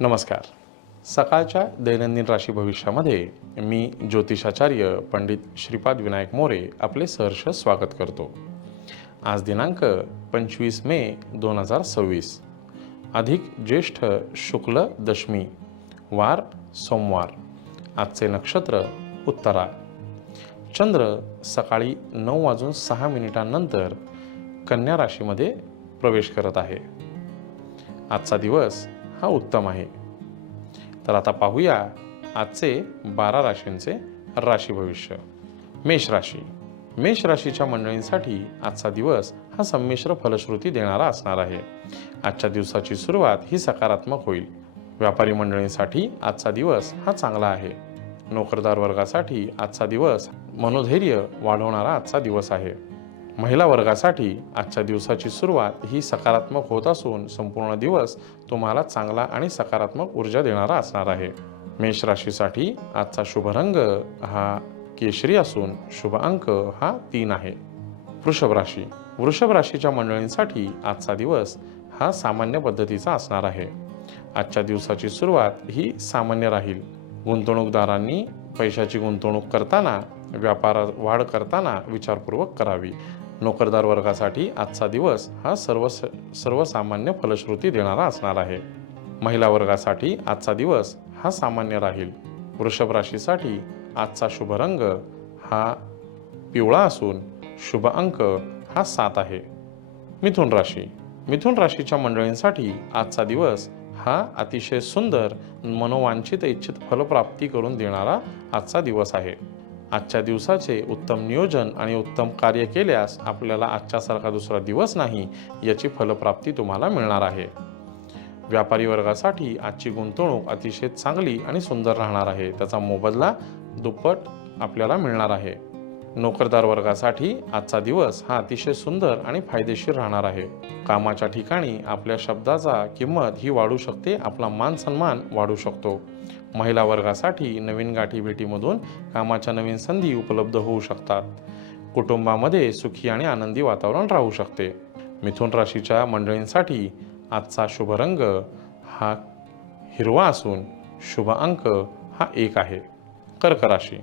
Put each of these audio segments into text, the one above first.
नमस्कार. सकाळच्या दैनंदिन राशी भविष्यामध्ये मी ज्योतिषाचार्य पंडित श्रीपाद विनायक मोरे आपले सहर्ष स्वागत करतो. आज दिनांक 25 मे 2026, अधिक ज्येष्ठ शुक्ल दशमी, वार सोमवार. आजचे नक्षत्र उत्तरा. चंद्र सकाळी 9:06 कन्या राशीमध्ये प्रवेश करत आहे. आजचा दिवस हा उत्तम आहे. तर आता पाहूया आजचे 12 राशींचे राशी भविष्य. मेष राशी. मेष राशीच्या मंडळींसाठी आजचा दिवस हा संमिश्र फलश्रुती देणारा असणार आहे. आजच्या दिवसाची सुरुवात ही सकारात्मक होईल. व्यापारी मंडळींसाठी आजचा दिवस हा चांगला आहे. नोकरदार वर्गासाठी आजचा दिवस मनोधैर्य वाढवणारा आजचा दिवस आहे. महिला वर्गासाठी आजच्या दिवसाची सुरुवात ही सकारात्मक होत असून संपूर्ण दिवस तुम्हाला चांगला आणि सकारात्मक ऊर्जा देणारा असणार आहे. मेष राशीसाठी आजचा शुभ रंग हा केशरी असून शुभ अंक हा 3 आहे. वृषभ राशी. वृषभ राशीच्या मंडळींसाठी आजचा दिवस हा सामान्य पद्धतीचा असणार आहे. आजच्या दिवसाची सुरुवात ही सामान्य राहील. गुंतवणूकदारांनी पैशाची गुंतवणूक करताना, व्यापारात वाढ करताना विचारपूर्वक करावी. नोकरदार वर्गासाठी आजचा दिवस हा सर्वसामान्य फलश्रुती देणारा असणार आहे. महिला वर्गासाठी आजचा दिवस हा सामान्य राहील. वृषभ राशीसाठी आजचा शुभ रंग हा पिवळा असून शुभ अंक हा 7 आहे. मिथुन राशी. मिथुन राशीच्या मंडळींसाठी आजचा दिवस हा अतिशय सुंदर, मनोवांछित इच्छित फलप्राप्ती करून देणारा आजचा दिवस आहे. आजच्या दिवसाचे उत्तम नियोजन आणि उत्तम कार्य केल्यास आपल्याला आजच्यासारखा दुसरा दिवस नाही याची फलप्राप्ती तुम्हाला मिळणार आहे. व्यापारी वर्गासाठी आजची गुंतवणूक अतिशय चांगली आणि सुंदर राहणार आहे. त्याचा मोबदला दुप्पट आपल्याला मिळणार आहे. नोकरदार वर्गासाठी आजचा दिवस हा अतिशय सुंदर आणि फायदेशीर राहणार आहे. कामाच्या ठिकाणी आपल्या शब्दाचा किंमत ही वाढू शकते. आपला मान सन्मान वाढू शकतो. महिला वर्गासाठी नवीन गाठीभेटीमधून कामाच्या नवीन संधी उपलब्ध होऊ शकतात. कुटुंबामध्ये सुखी आणि आनंदी वातावरण राहू शकते. मिथुन राशीच्या मंडळींसाठी आजचा शुभ रंग हा हिरवा असून शुभ अंक हा 1 आहे. कर्क राशी.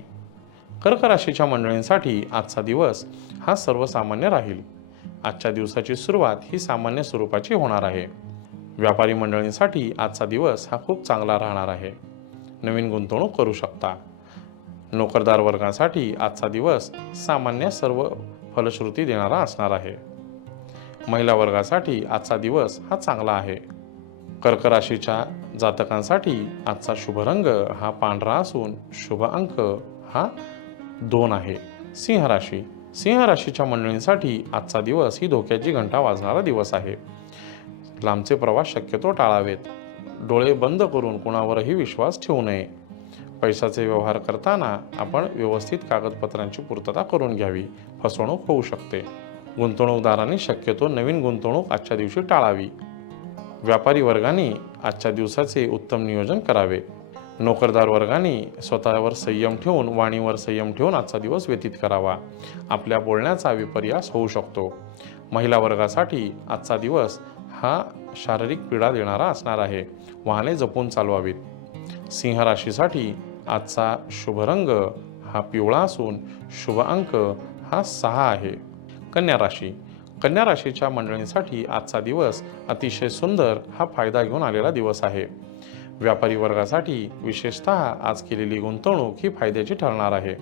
कर्क राशीच्या मंडळींसाठी आजचा दिवस हा सर्वसामान्य राहील. आजच्या दिवसाची सुरुवात ही सामान्य स्वरूपाची होणार आहे. व्यापारी मंडळींसाठी आजचा दिवस हा खूप चांगला राहणार आहे. नवीन गुंतवणूक करू शकता. नोकरदार वर्गासाठी आजचा दिवस सामान्य सर्व फलश्रुती देणारा असणार आहे. महिला वर्गासाठी आजचा दिवस हा चांगला आहे. कर्क राशीच्या जातकांसाठी आजचा शुभ रंग हा पांढरा असून शुभ अंक हा 2 आहे. सिंह राशी. सिंह राशीच्या मंडळींसाठी आजचा दिवस ही धोक्याची घंटा वाजणारा दिवस आहे. लांबचे प्रवास शक्यतो टाळावेत. डोळे बंद करून कुणावरही विश्वास ठेवू नये. पैशाचे व्यवहार करताना आपण व्यवस्थित कागदपत्रांची पूर्तता करून घ्यावी. फसवणूक होऊ शकते. गुंतवणूकदारांनी शक्यतो नवीन गुंतवणूक आजच्या दिवशी टाळावी. व्यापारी वर्गाने आजच्या दिवसाचे उत्तम नियोजन करावे. नोकरदार वर्गाने स्वतःवर संयम ठेवून, वाणीवर संयम ठेवून आजचा दिवस व्यतीत करावा. आपल्या बोलण्याचा विपर्यास होऊ शकतो. महिला वर्गासाठी आजचा दिवस हा शारीरिक पीडा देणारा असणार आहे. वाहने जपून चालवावीत. सिंह राशीसाठी आजचा शुभ रंग हा पिवळा असून शुभ अंक हा 6 आहे. कन्या राशी. कन्या राशीच्या मंडळींसाठी आजचा दिवस अतिशय सुंदर हा फायदा घेऊन आलेला दिवस आहे. व्यापारी वर्गासाठी विशेषतः आज केलेली गुंतवणूक ही फायद्याची ठरणार आहे.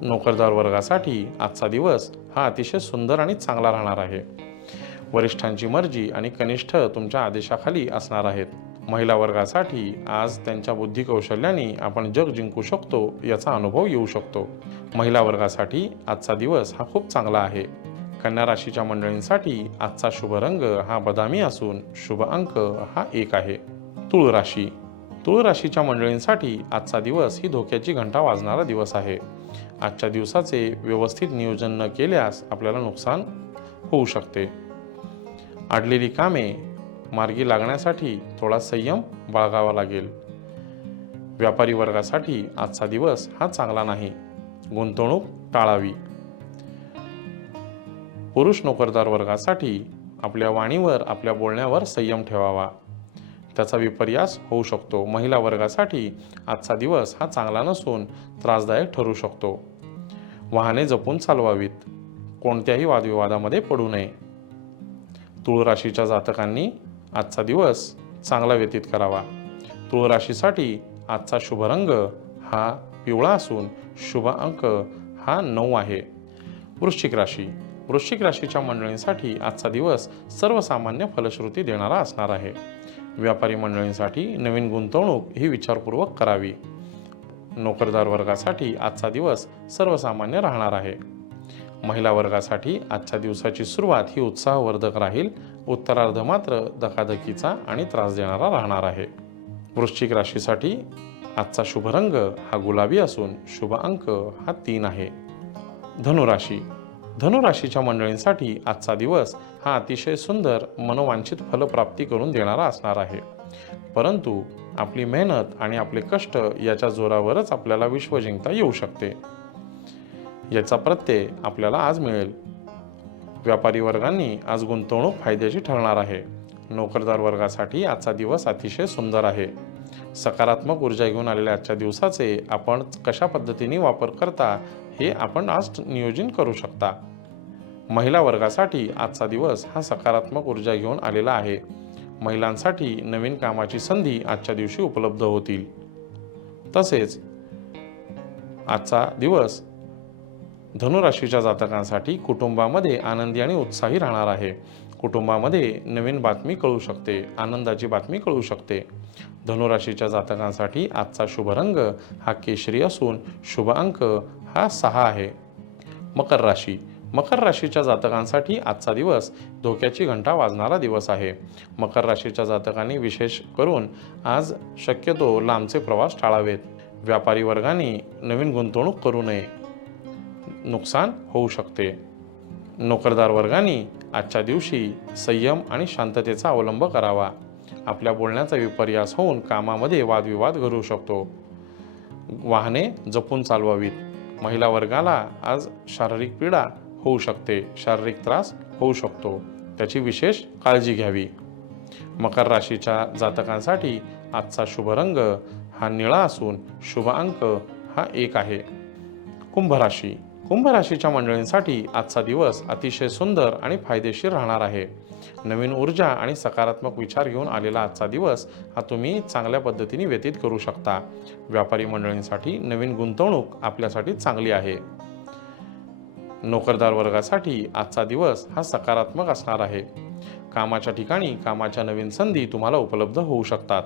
नोकरदार वर्गासाठी आजचा दिवस हा अतिशय सुंदर आणि चांगला राहणार आहे. वरिष्ठांची मर्जी आणि कनिष्ठ तुमच्या आदेशाखाली असणार आहेत. महिला वर्गासाठी आज त्यांच्या बुद्धी कौशल्याने आपण जग जिंकू शकतो याचा अनुभव येऊ शकतो. महिला वर्गासाठी आजचा दिवस हा खूप चांगला आहे. कन्या राशीच्या मंडळींसाठी आजचा शुभ रंग हा बदामी असून शुभ अंक हा 1 आहे. तुळ राशी. तुळ राशीच्या मंडळींसाठी आजचा दिवस ही धोक्याची घंटा वाजणारा दिवस आहे. आजच्या दिवसाचे व्यवस्थित नियोजन न केल्यास आपल्याला नुकसान होऊ शकते. अडलेली कामे मार्गी लागण्यासाठी थोडा संयम बाळगावा लागेल. व्यापारी वर्गासाठी आजचा दिवस हा चांगला नाही. गुंतवणूक टाळावी. पुरुष नोकरदार वर्गासाठी आपल्या वाणीवर, आपल्या बोलण्यावर संयम ठेवावा. त्याचा विपर्यास होऊ शकतो. महिला वर्गासाठी आजचा दिवस हा चांगला नसून त्रासदायक ठरू शकतो. वाहने जपून चालवावीत. कोणत्याही वादविवादामध्ये पडू नये. तुळ राशीच्या जातकांनी आजचा दिवस चांगला व्यतीत करावा. तुळ राशीसाठी आजचा शुभ रंग हा पिवळा असून शुभ अंक हा 9 आहे. वृश्चिक राशी. वृश्चिक राशीच्या मंडळींसाठी आजचा दिवस सर्वसामान्य फलश्रुती देणारा असणार आहे. व्यापारी मंडळींसाठी नवीन गुंतवणूक ही विचारपूर्वक करावी. नोकरदार वर्गासाठी आजचा दिवस सर्वसामान्य राहणार आहे. महिला वर्गासाठी आजच्या दिवसाची सुरुवात ही उत्साहवर्धक राहील. उत्तरार्ध मात्र धकाधकीचा आणि त्रास देणारा राहणार आहे. वृश्चिक राशीसाठी आजचा शुभ रंग हा गुलाबी असून शुभ अंक हा 3 आहे. धनुराशी. धनुराशीच्या मंडळींसाठी आजचा दिवस हा अतिशय सुंदर मनोवांछित फलप्राप्ती करून देणारा असणार आहे. परंतु आपली मेहनत आणि आपले कष्ट याच्या जोरावरच आपल्याला विश्व जिंकता येऊ शकते. याचा प्रत्यय आपल्याला आज मिळेल. व्यापारी वर्गांनी आज गुंतवणूक फायद्याची ठरणार आहे. नोकरदार वर्गासाठी आजचा दिवस अतिशय सुंदर आहे. सकारात्मक ऊर्जा घेऊन आलेल्या आजच्या दिवसाचे आपण कशा पद्धतीने वापर करता हे आपण आज नियोजन करू शकता. महिला वर्गासाठी आजचा दिवस हा सकारात्मक ऊर्जा घेऊन आलेला आहे. महिलांसाठी नवीन कामाची संधी आजच्या दिवशी उपलब्ध होतील. तसेच आजचा दिवस धनुराशीच्या जातकांसाठी कुटुंबामध्ये आनंदी आणि उत्साही राहणार आहे. कुटुंबामध्ये नवीन बातमी कळू शकते, आनंदाची बातमी कळू शकते. धनुराशीच्या जातकांसाठी आजचा शुभ रंग हा केशरी असून शुभ अंक हा 6 आहे. मकर राशी. मकर राशीच्या जातकांसाठी आजचा दिवस धोक्याची घंटा वाजणारा दिवस आहे. मकर राशीच्या जातकांनी विशेष करून आज शक्यतो लांबचे प्रवास टाळावेत. व्यापारी वर्गाने नवीन गुंतवणूक करू नये, नुकसान होऊ शकते. नोकरदार वर्गाने आजच्या दिवशी संयम आणि शांततेचा अवलंब करावा. आपल्या बोलण्याचा विपर्यास होऊन कामामध्ये वादविवाद घडू शकतो. वाहने जपून चालवावीत. महिला वर्गाला आज शारीरिक पीडा होऊ शकते, शारीरिक त्रास होऊ शकतो, त्याची विशेष काळजी घ्यावी. मकर राशीच्या जातकांसाठी आजचा शुभ रंग हा निळा असून शुभ अंक हा 1 आहे. कुंभ राशी. कुंभ राशीच्या मंडळींसाठी आजचा दिवस अतिशय सुंदर आणि फायदेशीर राहणार आहे. नवीन ऊर्जा आणि सकारात्मक विचार घेऊन आलेला आजचा दिवस हा तुम्ही चांगल्या पद्धतीने व्यतीत करू शकता. व्यापारी मंडळींसाठी नवीन गुंतवणूक आपल्यासाठी चांगली आहे. नोकरदार वर्गासाठी आजचा दिवस हा सकारात्मक असणार आहे. कामाच्या ठिकाणी कामाच्या नवीन संधी तुम्हाला उपलब्ध होऊ शकतात.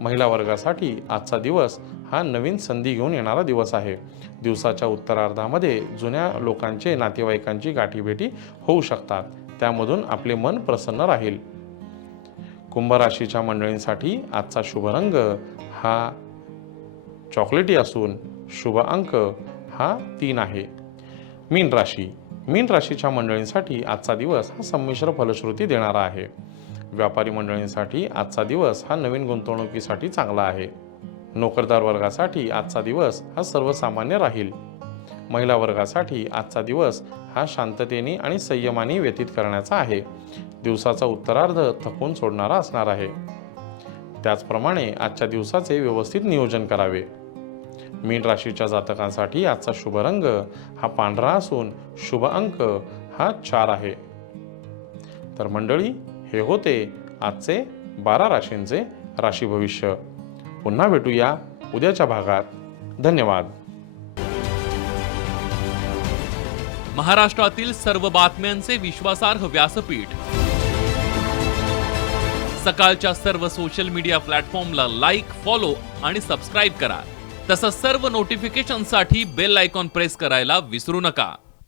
महिला वर्गासाठी आजचा दिवस हा नवीन संधी घेऊन येणारा दिवस आहे. दिवसाच्या उत्तरार्धामध्ये जुन्या लोकांचे, नातेवाईकांची गाठीभेटी होऊ शकतात. त्यामधून आपले मन प्रसन्न राहील. कुंभ राशीच्या मंडळींसाठी आजचा शुभ रंग हा चॉकलेटी असून शुभ अंक हा 3 आहे. मीन राशी. मीन राशीच्या मंडळींसाठी आजचा दिवस हा संमिश्र फलश्रुती देणारा आहे. व्यापारी मंडळींसाठी आजचा दिवस हा नवीन गुंतवणुकीसाठी चांगला आहे. नोकरदार वर्गासाठी आजचा दिवस हा सर्वसामान्य राहील. महिला वर्गासाठी आजचा दिवस हा शांततेने आणि संयमाने व्यतीत करण्याचा आहे. दिवसाचा उत्तरार्ध थकून सोडणारा असणार आहे. त्याचप्रमाणे आजच्या दिवसाचे व्यवस्थित नियोजन करावे. मीन राशीच्या जातकांसाठी आजचा शुभ रंग हा पांढरा असून शुभ अंक हा 4 आहे. तर मंडळी, हे होते आजचे 12 राशींचे राशी भविष्य. पुन्हा भेटूया उद्याच्या भागात. धन्यवाद. महाराष्ट्रातील सर्व बातम्यांचे विश्वासार्ह व्यासपीठ. सकाळच्या सर्व सोशल मीडिया प्लॅटफॉर्मला लाईक, फॉलो आणि सबस्क्राईब करा. तसंच सर्व नोटिफिकेशनसाठी बेल आयकॉन प्रेस करायला विसरू नका.